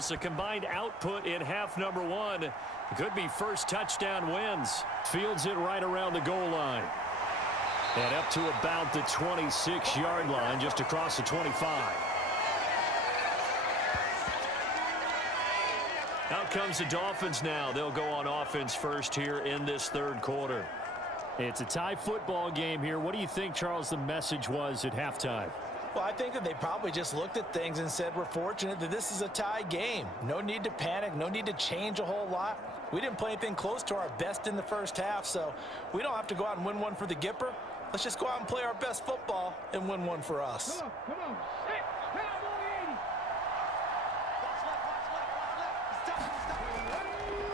equals the combined output in half number one. Could be first touchdown wins. Fields it right around the goal line. And up to about the 26-yard line, just across the 25. Out comes the Dolphins now. They'll go on offense first here in this third quarter. It's a tie football game here. What do you think, Charles, the message was at halftime? Well, I think that they probably just looked at things and said, we're fortunate that this is a tie game. No need to panic. No need to change a whole lot. We didn't play anything close to our best in the first half, so we don't have to go out and win one for the Gipper. Let's just go out and play our best football and win one for us. Come on. Hey,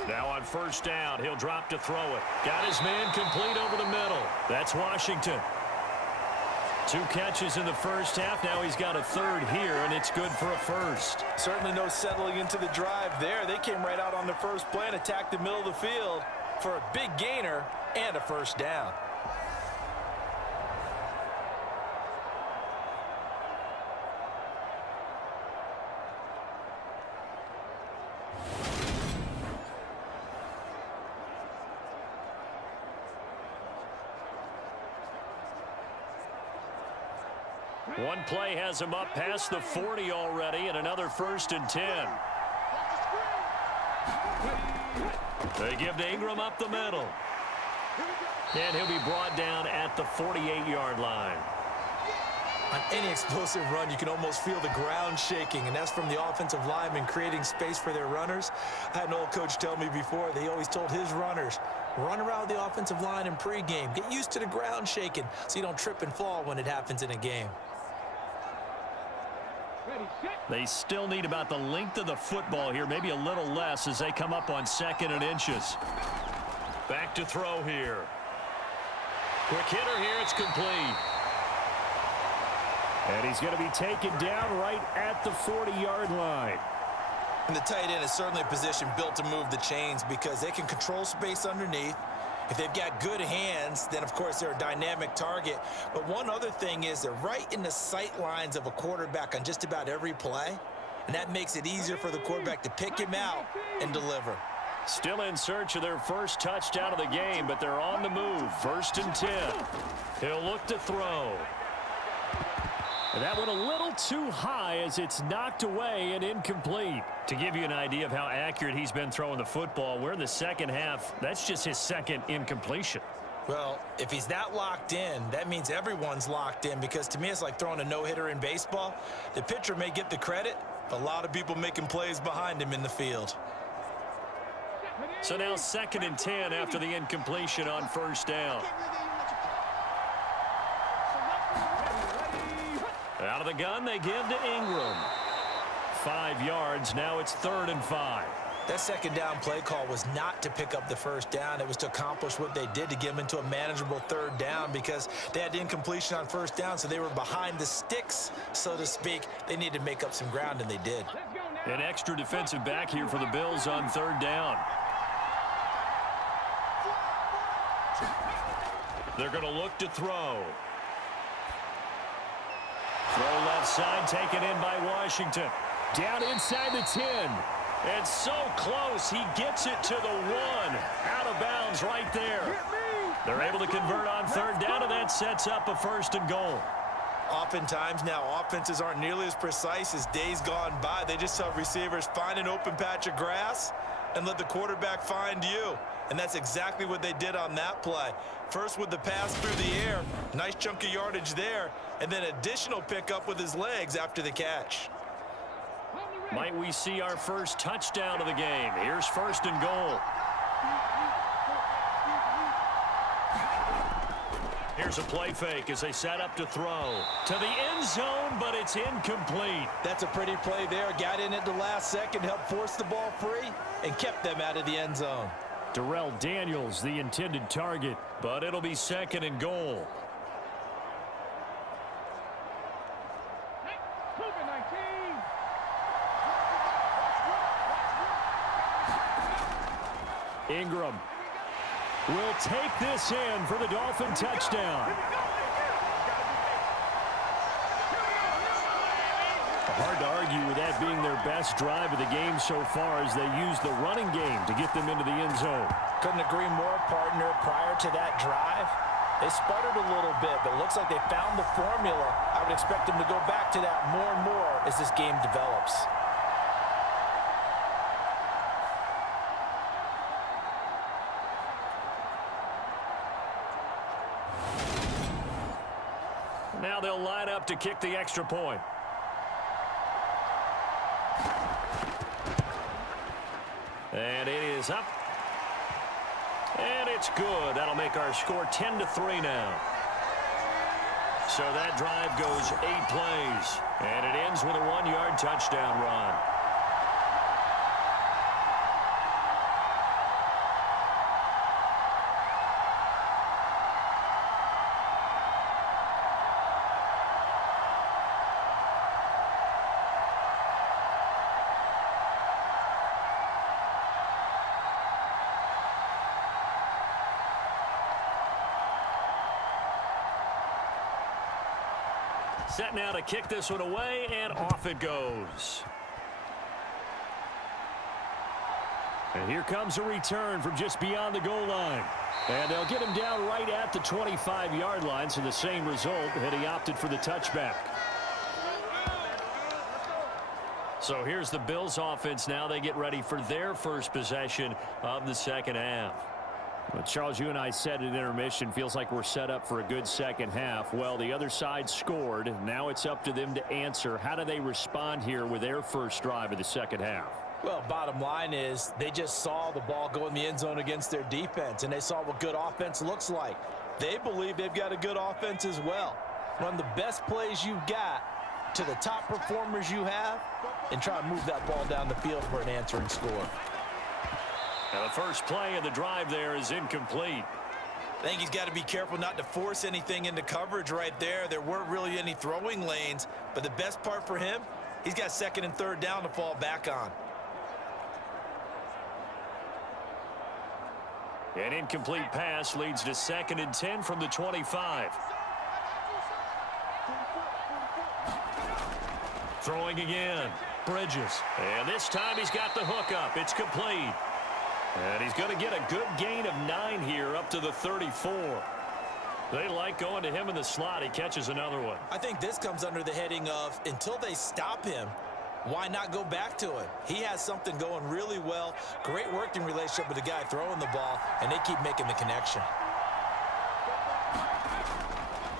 Now on first down, he'll drop to throw it. Got his man complete over the middle. That's Washington. 2 catches in the first half. Now he's got a third here, and it's good for a first. Certainly no settling into the drive there. They came right out on the first play and attacked the middle of the field for a big gainer and a first down. One play has him up past the 40 already, and another 1st and 10. They give to Ingram up the middle. And he'll be brought down at the 48-yard line. On any explosive run, you can almost feel the ground shaking, and that's from the offensive linemen creating space for their runners. I had an old coach tell me before, they always told his runners, run around the offensive line in pregame. Get used to the ground shaking so you don't trip and fall when it happens in a game. They still need about the length of the football here, maybe a little less as they come up on 2nd and inches. Back to throw here. Quick hitter here, it's complete. And he's going to be taken down right at the 40-yard line. And the tight end is certainly a position built to move the chains because they can control space underneath. If they've got good hands, then, of course, they're a dynamic target. But one other thing is they're right in the sight lines of a quarterback on just about every play, and that makes it easier for the quarterback to pick him out and deliver. Still in search of their first touchdown of the game, but they're on the move. 1st and 10. He'll look to throw. And that one a little too high as it's knocked away and incomplete. To give you an idea of how accurate he's been throwing the football, we're in the second half. That's just his 2nd incompletion. Well, if he's that locked in, that means everyone's locked in because to me it's like throwing a no-hitter in baseball. The pitcher may get the credit, but a lot of people making plays behind him in the field. So now 2nd and 10 after the incompletion on first down. Out of the gun, they give to Ingram. 5 yards. Now it's 3rd and 5. That 2nd down play call was not to pick up the first down. It was to accomplish what they did to get them into a manageable 3rd down because they had incompletion on first down, so they were behind the sticks, so to speak. They needed to make up some ground, and they did. An extra defensive back here for the Bills on 3rd down. They're going to look to throw. Throw left side, taken in by Washington. Down inside the 10. And so close, he gets it to the 1. Out of bounds right there. They're able to convert on 3rd down, and that sets up a 1st and goal. Oftentimes now, offenses aren't nearly as precise as days gone by. They just have receivers find an open patch of grass and let the quarterback find you. And that's exactly what they did on that play. First with the pass through the air, nice chunk of yardage there, and then additional pickup with his legs after the catch. Might we see our first touchdown of the game? Here's 1st and goal. Here's a play fake as they set up to throw. To the end zone, but it's incomplete. That's a pretty play there. Got in at the last second, helped force the ball free, and kept them out of the end zone. Darrell Daniels, the intended target, but it'll be 2nd and goal. Ingram will take this in for the Dolphin touchdown. Hard to argue argue with that being their best drive of the game so far as they use the running game to get them into the end zone. Couldn't agree more, partner. Prior to that drive, they sputtered a little bit, but it looks like they found the formula. I would expect them to go back to that more and more as this game develops. Now they'll line up to kick the extra point. And it is up. And it's good. That'll make our score 10-3 now. So that drive goes 8 plays. And it ends with a 1-yard touchdown run. Set now to kick this one away, and off it goes. And here comes a return from just beyond the goal line. And they'll get him down right at the 25-yard line, so the same result, had he opted for the touchback. So here's the Bills offense now. They get ready for their first possession of the second half. Well, Charles, you and I said at intermission, feels like we're set up for a good second half. Well, the other side scored. Now it's up to them to answer. How do they respond here with their first drive of the second half? Well, bottom line is they just saw the ball go in the end zone against their defense, and they saw what good offense looks like. They believe they've got a good offense as well. Run the best plays you've got to the top performers you have, and try to move that ball down the field for an answering score. Now the first play of the drive there is incomplete. I think he's got to be careful not to force anything into coverage right there. There weren't really any throwing lanes, but the best part for him, he's got second and third down to fall back on. An incomplete pass leads to 2nd and 10 from the 25. Throwing again. Bridges. And this time he's got the hook up. It's complete. And he's going to get a good gain of 9 here up to the 34. They like going to him in the slot. He catches another one. I think this comes under the heading of until they stop him, why not go back to him? He has something going really well. Great working relationship with the guy throwing the ball, and they keep making the connection.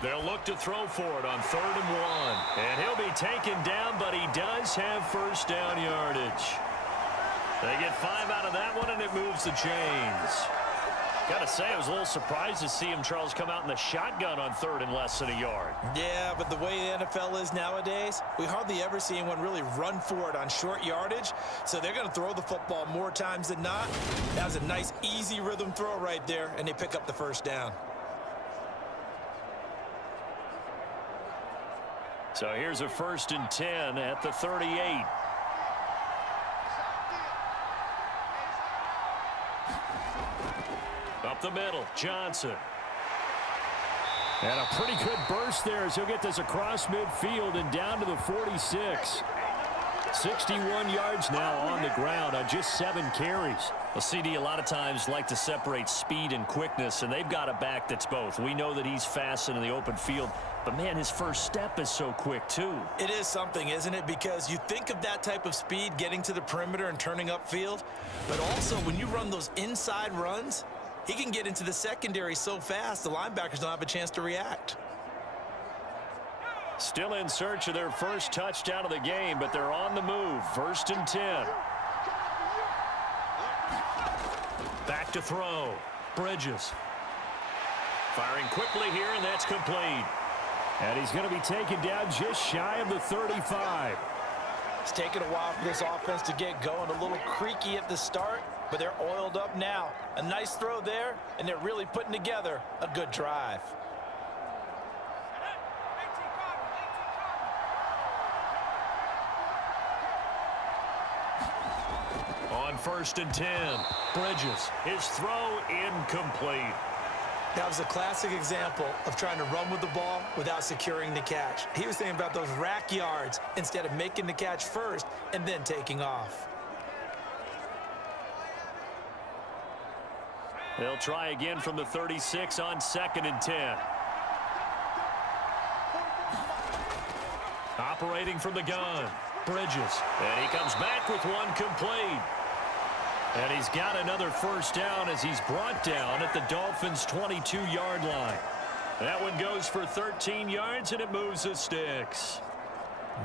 They'll look to throw for it on 3rd and 1. And he'll be taken down, but he does have first down yardage. They get 5 out of that one, and it moves the chains. Got to say, I was a little surprised to see him, Charles, come out in the shotgun on 3rd and less than a yard. Yeah, but the way the NFL is nowadays, we hardly ever see anyone really run for it on short yardage. So they're going to throw the football more times than not. That was a nice, easy rhythm throw right there, and they pick up the first down. So here's a 1st and 10 at the 38. Up the middle, Johnson. And a pretty good burst there as he'll get this across midfield and down to the 46. 61 yards now on the ground on just 7 carries. Well, CD a lot of times like to separate speed and quickness, and they've got a back that's both. We know that he's fast in the open field, but, man, his first step is so quick, too. It is something, isn't it? Because you think of that type of speed getting to the perimeter and turning upfield, but also when you run those inside runs, he can get into the secondary so fast, the linebackers don't have a chance to react. Still in search of their first touchdown of the game, but they're on the move. 1st and 10. Back to throw. Bridges. Firing quickly here, and that's complete. And he's going to be taken down just shy of the 35. It's taken a while for this offense to get going. A little creaky at the start, but they're oiled up now. A nice throw there, and they're really putting together a good drive. On 1st and 10. Bridges. His throw incomplete. That was a classic example of trying to run with the ball without securing the catch. He was thinking about those rack yards instead of making the catch first and then taking off. They'll try again from the 36 on 2nd and 10. Operating from the gun, Bridges. And he comes back with one complete. And he's got another first down as he's brought down at the Dolphins' 22-yard line. That one goes for 13 yards, and it moves the sticks.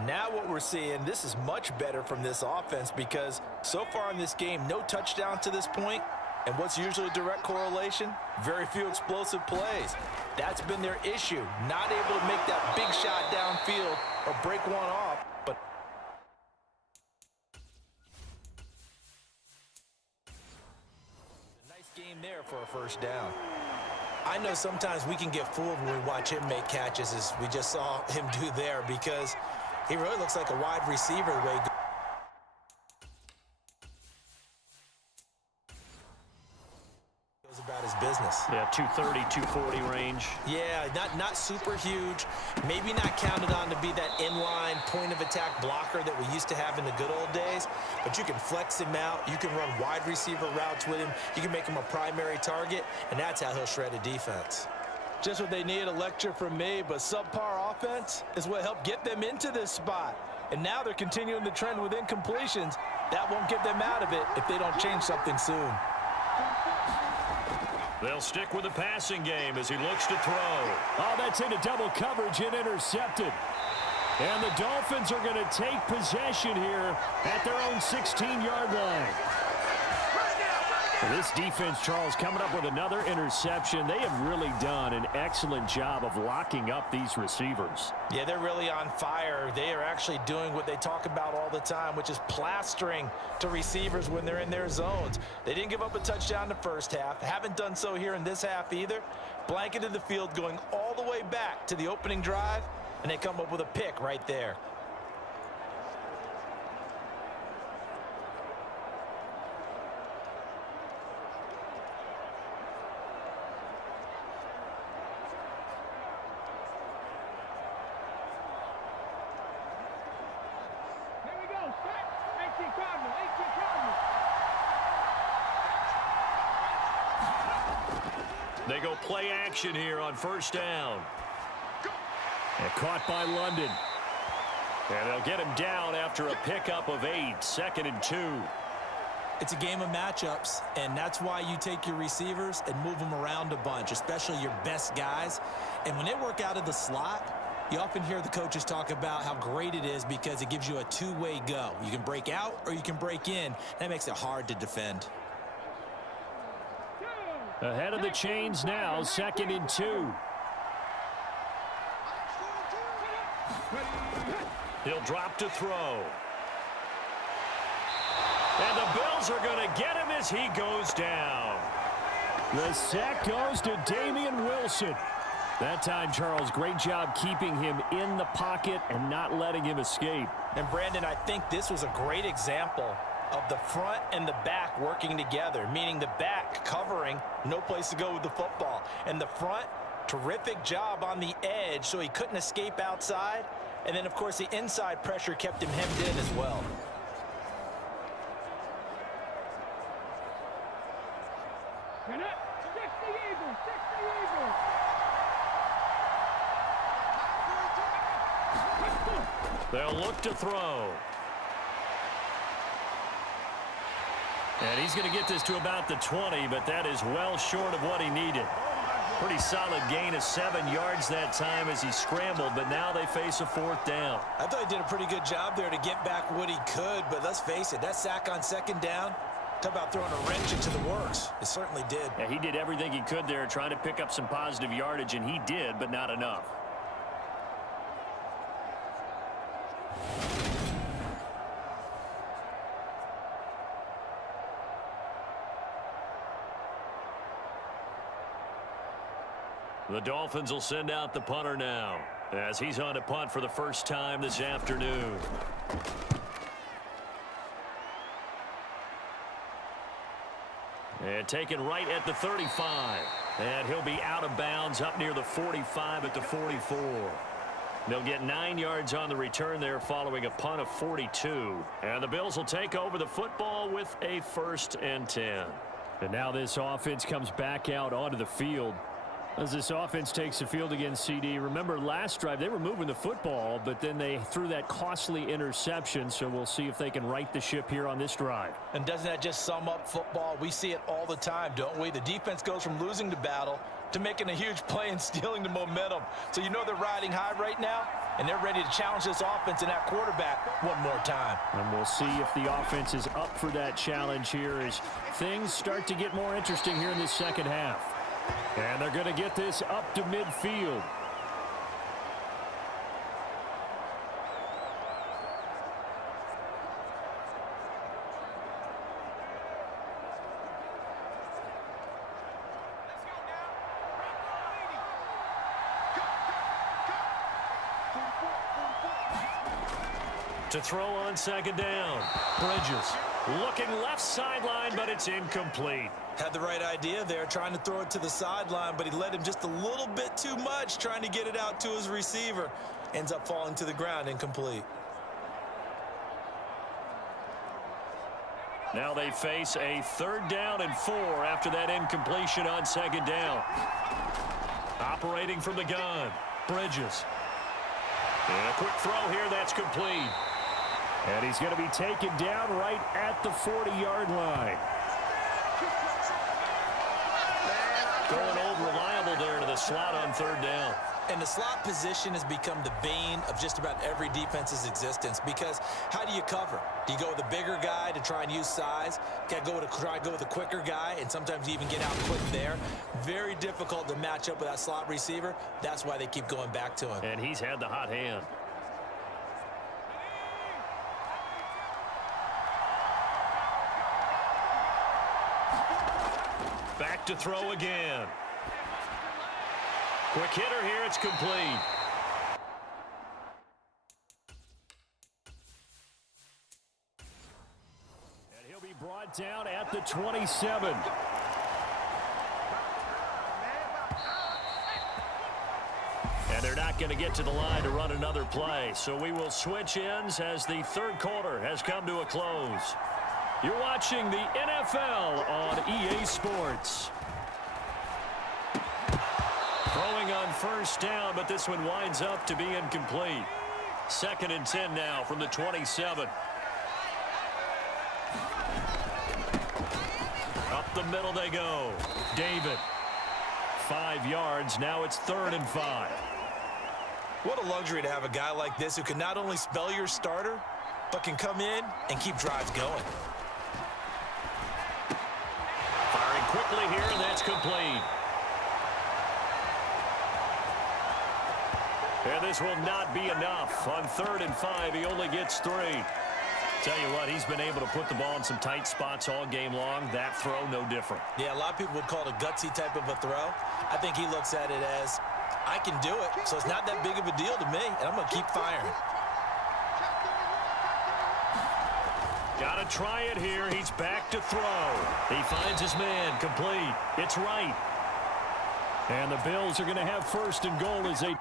Now what we're seeing, this is much better from this offense because so far in this game, no touchdown to this point. And what's usually a direct correlation? Very few explosive plays. That's been their issue, not able to make that big shot downfield or break one off. But a nice game there for a first down. I know sometimes we can get fooled when we watch him make catches, as we just saw him do there, because he really looks like a wide receiver the way he goes about his business. Yeah, 230, 240 range. Yeah, not super huge. Maybe not counted on to be that inline point-of-attack blocker that we used to have in the good old days, but you can flex him out. You can run wide receiver routes with him. You can make him a primary target, and that's how he'll shred a defense. Just what they need, a lecture from me, but subpar offense is what helped get them into this spot. And now they're continuing the trend with incompletions. That won't get them out of it if they don't change something soon. They'll stick with the passing game as he looks to throw. Oh, that's into double coverage and intercepted. And the Dolphins are going to take possession here at their own 16-yard line. This defense, Charles, coming up with another interception. They have really done an excellent job of locking up these receivers. Yeah, they're really on fire. They are actually doing what they talk about all the time, which is plastering to receivers when they're in their zones. They didn't give up a touchdown in the first half. Haven't done so here in this half either. Blanketed the field going all the way back to the opening drive, and they come up with a pick right there. They go play action here on first down. And caught by London. And they'll get him down after a pickup of 8, 2nd and 2. It's a game of matchups, and that's why you take your receivers and move them around a bunch, especially your best guys. And when they work out of the slot, you often hear the coaches talk about how great it is because it gives you a two-way go. You can break out or you can break in. That makes it hard to defend. Ahead of the chains now, 2nd and 2. He'll drop to throw. And the Bills are going to get him as he goes down. The sack goes to Damian Wilson. That time, Charles, great job keeping him in the pocket and not letting him escape. And Brandon, I think this was a great example of the front and the back working together, meaning the back covering, no place to go with the football. And the front, terrific job on the edge so he couldn't escape outside. And then, of course, the inside pressure kept him hemmed in as well. They'll look to throw. And he's going to get this to about the 20, but that is well short of what he needed. Pretty solid gain of 7 yards that time as he scrambled, but now they face a 4th down. I thought he did a pretty good job there to get back what he could, but let's face it, that sack on 2nd down, talk about throwing a wrench into the works. It certainly did. Yeah, he did everything he could there trying to pick up some positive yardage, and he did, but not enough. The Dolphins will send out the punter now as he's on to punt for the first time this afternoon. And taken right at the 35. And he'll be out of bounds up near the 45 at the 44. They'll get 9 yards on the return there following a punt of 42. And the Bills will take over the football with a 1st and 10. And now this offense comes back out onto the field. As this offense takes the field against CD, remember last drive they were moving the football, but then they threw that costly interception, so we'll see if they can right the ship here on this drive. And doesn't that just sum up football? We see it all the time, don't we? The defense goes from losing the battle to making a huge play and stealing the momentum. So you know they're riding high right now, and they're ready to challenge this offense and that quarterback one more time. And we'll see if the offense is up for that challenge here as things start to get more interesting here in this second half. And they're going to get this up to midfield. To throw on second down. Bridges looking left sideline, but it's incomplete. Had the right idea there, trying to throw it to the sideline, but he led him just a little bit too much, trying to get it out to his receiver. Ends up falling to the ground, incomplete. Now they face a 3rd down and 4 after that incompletion on second down. Operating from the gun, Bridges. And a quick throw here, that's complete. And he's going to be taken down right at the 40-yard line. Going old reliable there to the slot on 3rd down. And the slot position has become the bane of just about every defense's existence, because how do you cover? Do you go with a bigger guy to try and use size? Got to try to go with a quicker guy, and sometimes you even get out quick there. Very difficult to match up with that slot receiver. That's why they keep going back to him. And he's had the hot hand. Back to throw again. Quick hitter here, it's complete. And he'll be brought down at the 27. And they're not going to get to the line to run another play. So we will switch ends as the 3rd quarter has come to a close. You're watching the NFL on EA Sports. Throwing on 1st down, but this one winds up to be incomplete. 2nd and 10 now from the 27. Up the middle they go. David. 5 yards. Now it's 3rd and 5. What a luxury to have a guy like this who can not only spell your starter, but can come in and keep drives going. Firing quickly here, and that's complete. And this will not be enough. On 3rd and 5, he only gets 3. Tell you what, he's been able to put the ball in some tight spots all game long. That throw, no different. Yeah, a lot of people would call it a gutsy type of a throw. I think he looks at it as, I can do it, so it's not that big of a deal to me, and I'm going to keep firing. Got to try it here. He's back to throw. He finds his man. Complete. It's right. And the Bills are going to have 1st and goal as they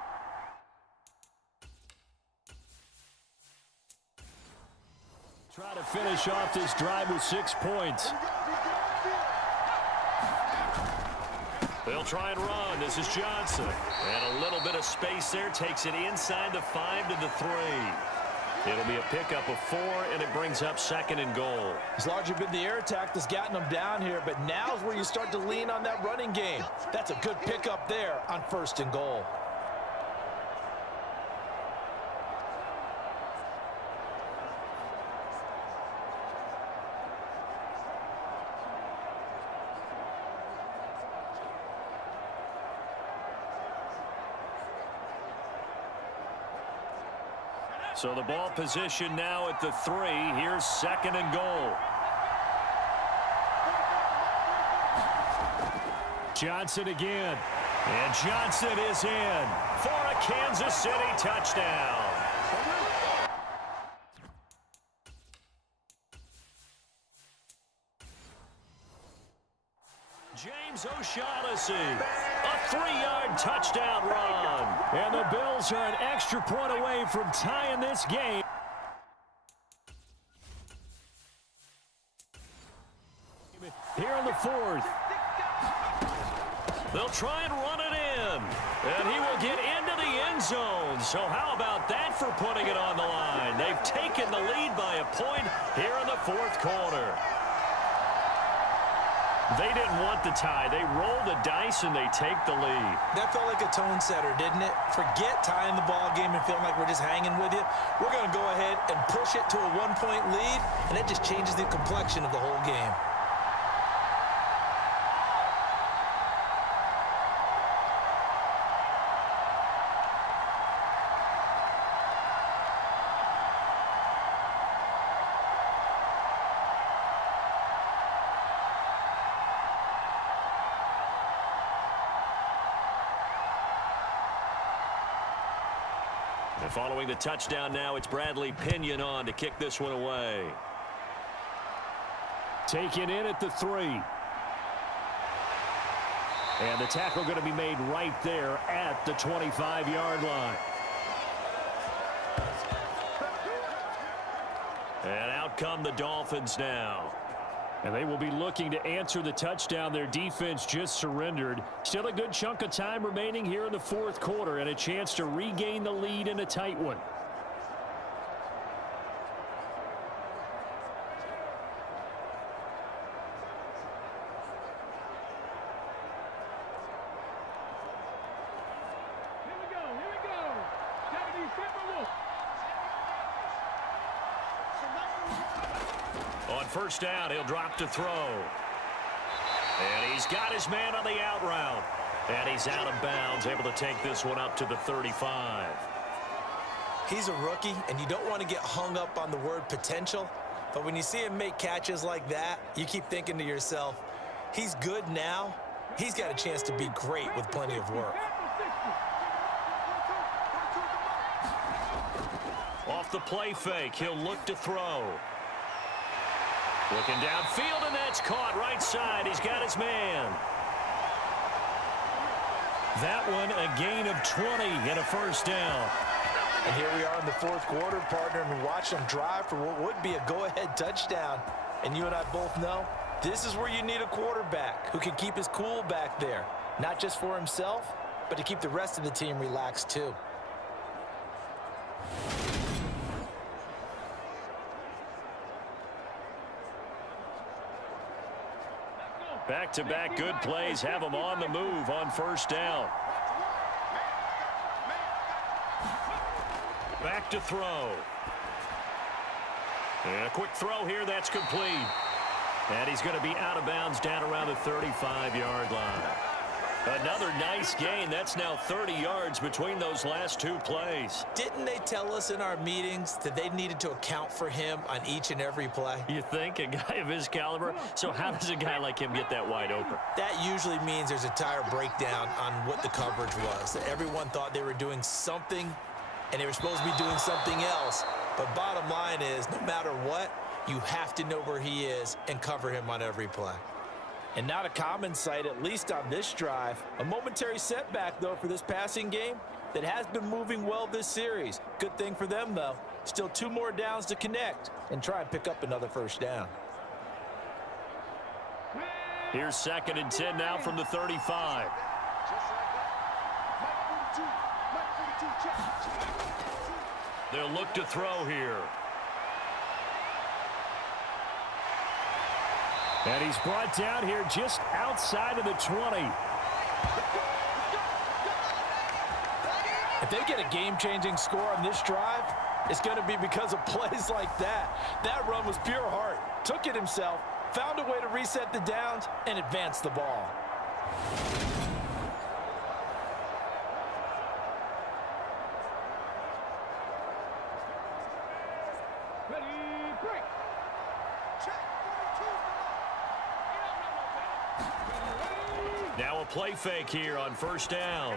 try to finish off this drive with 6 points. They'll try and run. This is Johnson. And a little bit of space there. Takes it inside the 5 to the 3. It'll be a pickup of 4, and it brings up 2nd and goal. It's largely been the air attack that's gotten them down here, but now is where you start to lean on that running game. That's a good pickup there on 1st and goal. So the ball position now at the 3. Here's 2nd and goal. Johnson again. And Johnson is in for a Kansas City touchdown. James O'Shaughnessy, a 3-yard touchdown run. And the Bills are an extra point away from tying this game. Here in the fourth. They'll try and run it in. And he will get into the end zone. So how about that for putting it on the line? They've taken the lead by a point here in the fourth quarter. They didn't want the tie. They roll the dice and they take the lead. That felt like a tone setter, didn't it? Forget tying the ball game and feeling like we're just hanging with you. We're going to go ahead and push it to a 1-point lead, and that just changes the complexion of the whole game. And following the touchdown now, it's Bradley Pinion on to kick this one away. Taken in at the 3. And the tackle going to be made right there at the 25-yard line. And out come the Dolphins now. And they will be looking to answer the touchdown their defense just surrendered. Still a good chunk of time remaining here in the fourth quarter and a chance to regain the lead in a tight one. On first down, he'll drop to throw. And he's got his man on the out route. And he's out of bounds, able to take this one up to the 35. He's a rookie, and you don't want to get hung up on the word potential. But when you see him make catches like that, you keep thinking to yourself, he's good now. He's got a chance to be great with plenty of work. Off the play fake, he'll look to throw. Looking downfield, and that's caught right side. He's got his man. That one a gain of 20 and a first down. And here we are in the fourth quarter, partner, and we watch them drive for what would be a go-ahead touchdown. And you and I both know this is where you need a quarterback who can keep his cool back there, not just for himself, but to keep the rest of the team relaxed too. Back-to-back good plays have them on the move on first down. Back to throw. And a quick throw here, that's complete. And he's going to be out of bounds down around the 35-yard line. Another nice gain. That's now 30 yards between those last two plays. Didn't they tell us in our meetings that they needed to account for him on each and every play? You think? A guy of his caliber? So how does a guy like him get that wide open? That usually means there's a tire breakdown on what the coverage was. That everyone thought they were doing something, and they were supposed to be doing something else. But bottom line is, no matter what, you have to know where he is and cover him on every play. And not a common sight, at least on this drive. A momentary setback, though, for this passing game that has been moving well this series. Good thing for them, though. Still 2 more downs to connect and try and pick up another first down. Here's 2nd and 10 now from the 35. They'll look to throw here. And he's brought down here just outside of the 20. If they get a game-changing score on this drive, it's going to be because of plays like that. That run was pure heart. Took it himself, found a way to reset the downs, and advance the ball. Now a play fake here on first down.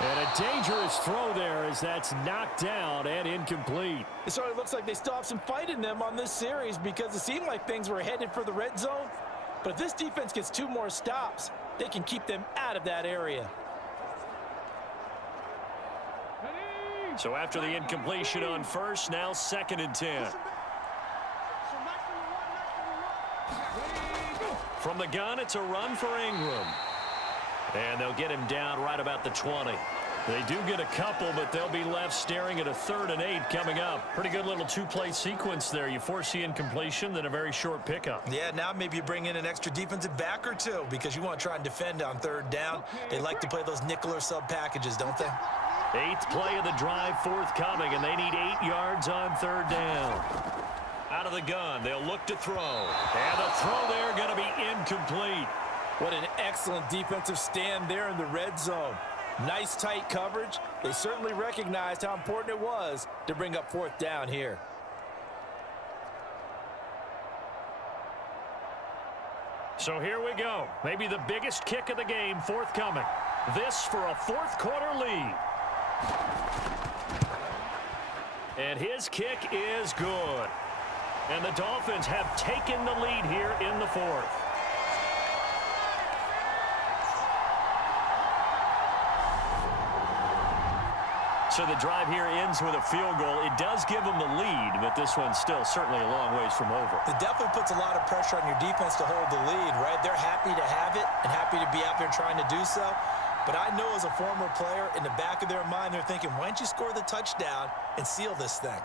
And a dangerous throw there as that's knocked down and incomplete. It sort of looks like they still have some fight in them on this series because it seemed like things were headed for the red zone. But if this defense gets 2 more stops, they can keep them out of that area. So after the incompletion on first, now 2nd and 10. From the gun, it's a run for Ingram. And they'll get him down right about the 20. They do get a couple, but they'll be left staring at a 3rd and 8 coming up. Pretty good little 2-play sequence there. You force the incompletion, then a very short pickup. Yeah, now maybe you bring in an extra defensive back or 2 because you want to try and defend on 3rd down. They like to play those nickel or sub packages, don't they? 8th play of the drive forthcoming, and they need 8 yards on 3rd down. Out of the gun, they'll look to throw. And the throw there going to be incomplete. What an excellent defensive stand there in the red zone. Nice tight coverage. They certainly recognized how important it was to bring up 4th down here. So here we go. Maybe the biggest kick of the game forthcoming. This for a 4th quarter lead. And his kick is good. And the Dolphins have taken the lead here in the 4th. So the drive here ends with a field goal. It does give them the lead, but this one's still certainly a long ways from over. It definitely puts a lot of pressure on your defense to hold the lead, right? They're happy to have it and happy to be out there trying to do so. But I know as a former player, in the back of their mind, they're thinking, why don't you score the touchdown and seal this thing?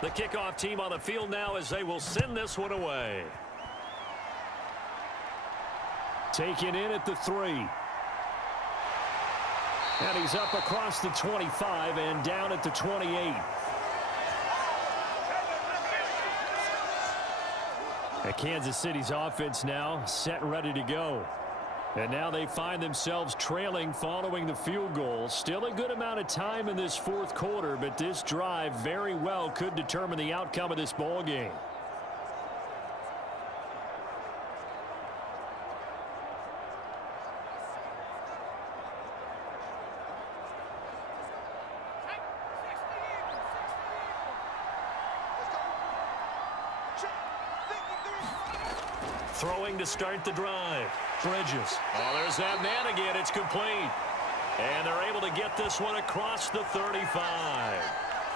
The kickoff team on the field now as they will send this one away. Taken in at the 3. And he's up across the 25 and down at the 28. And Kansas City's offense now set and ready to go. And now they find themselves trailing following the field goal. Still a good amount of time in this 4th quarter, but this drive very well could determine the outcome of this ball game. Throwing to start the drive. Bridges. Oh, there's that man again. It's complete. And they're able to get this one across the 35.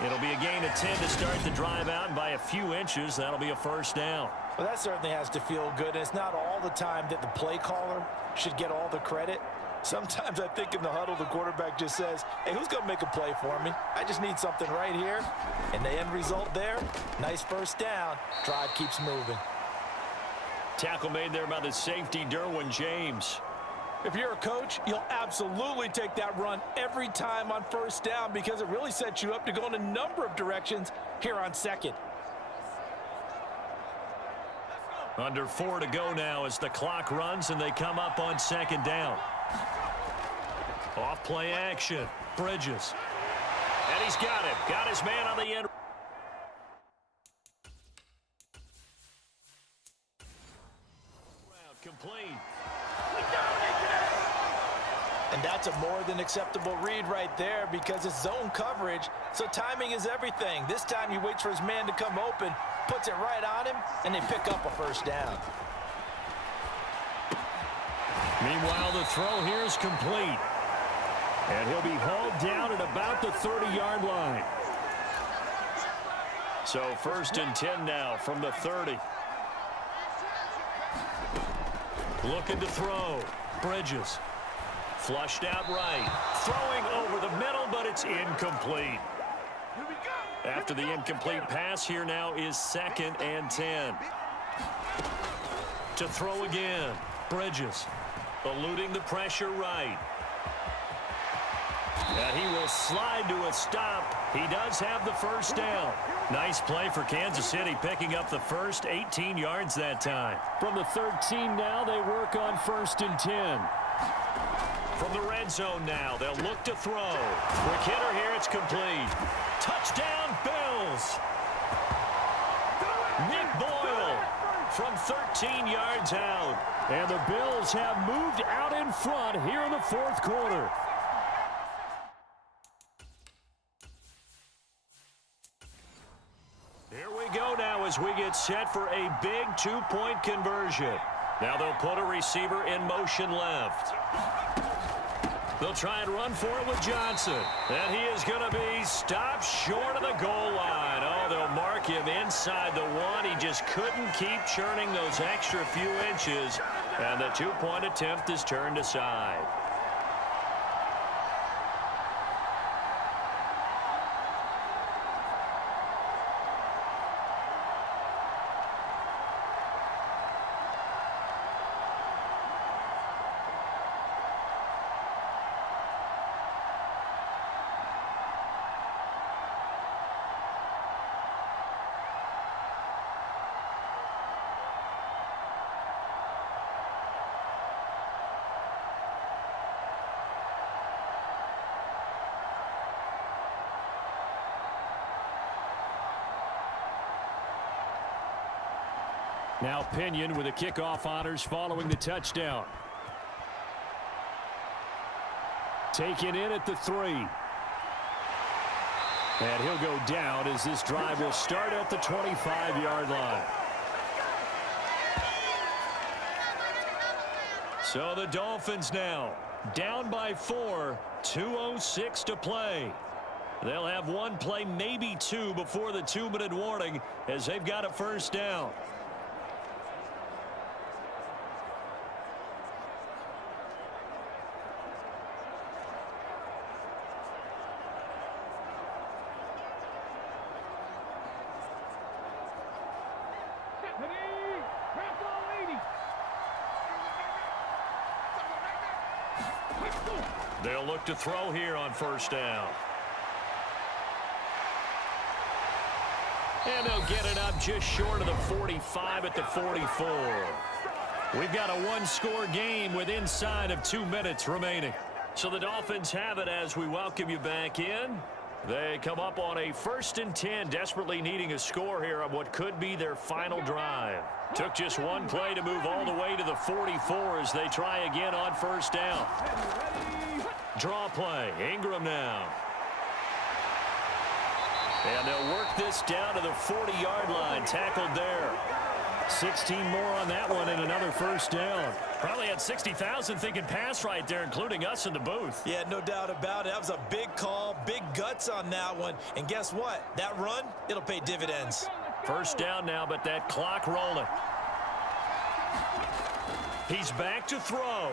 It'll be a gain of 10 to start the drive out, and by a few inches, that'll be a 1st down. Well, that certainly has to feel good, and it's not all the time that the play caller should get all the credit. Sometimes I think in the huddle, the quarterback just says, hey, who's going to make a play for me? I just need something right here. And the end result there, nice 1st down. Drive keeps moving. Tackle made there by the safety, Derwin James. If you're a coach, you'll absolutely take that run every time on 1st down because it really sets you up to go in a number of directions here on 2nd. Under 4 to go now as the clock runs and they come up on 2nd down. Off play action. Bridges. And he's got him. Got his man on the end. Complete. And that's a more than acceptable read right there because it's zone coverage, so timing is everything. This time he waits for his man to come open, puts it right on him, and they pick up a 1st down. Meanwhile, the throw here is complete. And he'll be hauled down at about the 30-yard line. So 1st and 10 now from the 30. Looking to throw. Bridges. Flushed out right. Throwing over the middle, but it's incomplete. After the incomplete pass, here now is 2nd and 10. To throw again. Bridges. Eluding the pressure right. And he will slide to a stop. He does have the 1st down. Nice play for Kansas City, picking up the first 18 yards that time. From the 13 now, they work on 1st and 10. From the red zone now, they'll look to throw. Quick hitter here, it's complete. Touchdown, Bills! Nick Boyle from 13 yards out. And the Bills have moved out in front here in the 4th quarter. as we get set for a big two-point conversion. Now they'll put a receiver in motion left. They'll try and run for it with Johnson. And he is going to be stopped short of the goal line. Oh, they'll mark him inside the one. He just couldn't keep churning those extra few inches. And the two-point attempt is turned aside. Now Pinion with the kickoff honors following the touchdown. Taken in at the 3. And he'll go down as this drive will start at the 25-yard line. So the Dolphins now down by 4, 2:06 to play. They'll have one play, maybe two, before the 2-minute warning as they've got a first down. They'll look to throw here on first down. And they'll get it up just short of the 45 at the 44. We've got a one-score game with inside of 2 minutes remaining. So the Dolphins have it as we welcome you back in. They come up on a 1st and 10, desperately needing a score here on what could be their final drive. Took just one play to move all the way to the 44 as they try again on first down. Draw play. Ingram now. And they'll work this down to the 40-yard line. Tackled there. 16 more on that one and another first down. Probably had 60,000 thinking pass right there, including us in the booth. Yeah, no doubt about it. That was a big call, big guts on that one. And guess what? That run, it'll pay dividends. First down now, but that clock rolling. He's back to throw.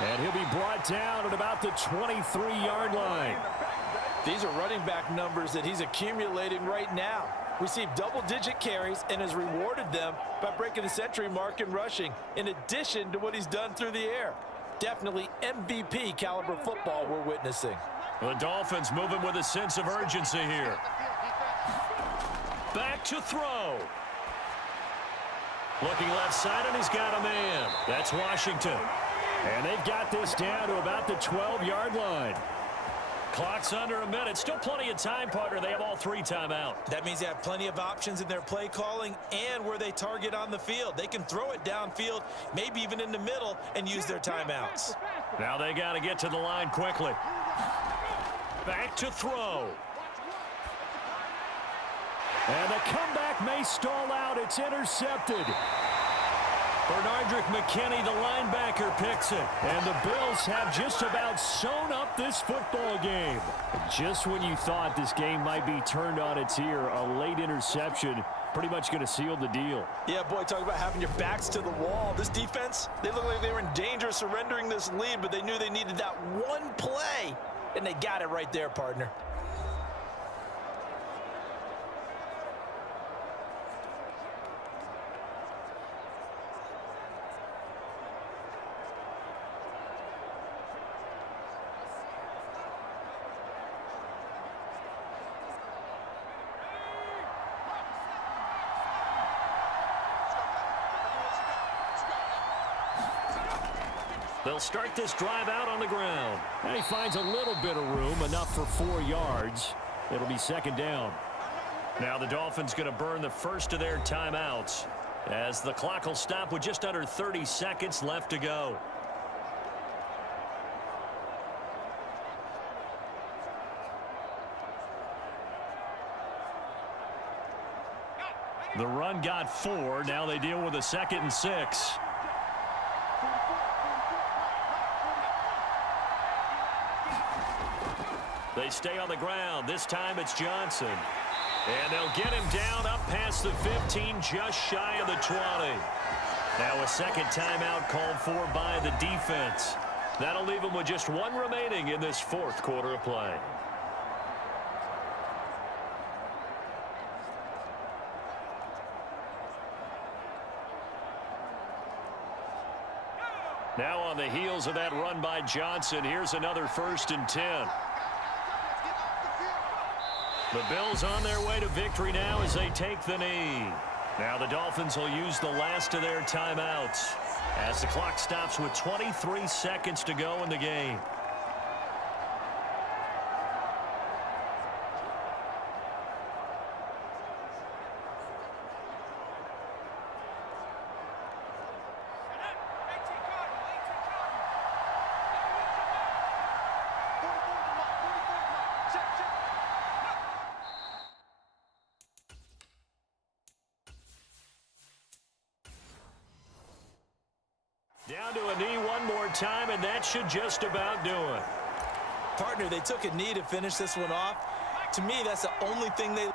And he'll be brought down at about the 23-yard line. These are running back numbers that he's accumulating right now. Received double-digit carries and has rewarded them by breaking the century mark in rushing, in addition to what he's done through the air. Definitely MVP caliber football we're witnessing. The Dolphins moving with a sense of urgency here. Back to throw. Looking left side, and he's got a man. That's Washington. And they've got this down to about the 12-yard line. Clock's under a minute. Still plenty of time, partner. They have all 3 timeouts. That means they have plenty of options in their play calling and where they target on the field. They can throw it downfield, maybe even in the middle, and use their timeouts. Now they got to get to the line quickly. Back to throw. And the comeback may stall out. It's intercepted. Bernardrick McKinney, the linebacker, picks it. And the Bills have just about sewn up this football game. Just when you thought this game might be turned on its ear, a late interception pretty much going to seal the deal. Yeah, boy, talk about having your backs to the wall. This defense, they look like they were in danger of surrendering this lead, but they knew they needed that one play, and they got it right there, partner. They'll start this drive out on the ground. And he finds a little bit of room, enough for 4 yards. It'll be second down. Now the Dolphins going to burn the first of their timeouts as the clock will stop with just under 30 seconds left to go. The run got 4. Now they deal with a 2nd and 6. They stay on the ground. This time it's Johnson. And they'll get him down up past the 15, just shy of the 20. Now a second timeout called for by the defense. That'll leave them with just 1 remaining in this 4th quarter of play. Now on the heels of that run by Johnson, here's another 1st and 10. The Bills on their way to victory now as they take the knee. Now the Dolphins will use the last of their timeouts as the clock stops with 23 seconds to go in the game. Down to a knee one more time, and that should just about do it. Partner, they took a knee to finish this one off. To me, that's the only thing they...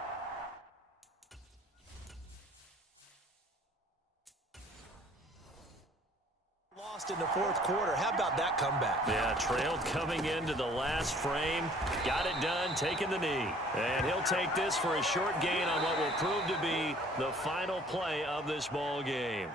lost in the 4th quarter. How about that comeback? Yeah, trailed coming into the last frame. Got it done, taking the knee. And he'll take this for a short gain on what will prove to be the final play of this ball game.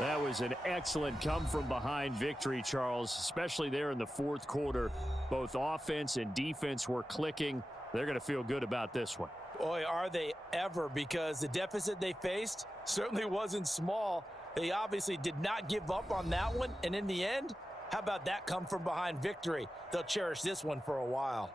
That was an excellent come-from-behind victory, Charles, especially there in the 4th quarter. Both offense and defense were clicking. They're going to feel good about this one. Boy, are they ever, because the deficit they faced certainly wasn't small. They obviously did not give up on that one, and in the end, how about that come-from-behind victory? They'll cherish this one for a while.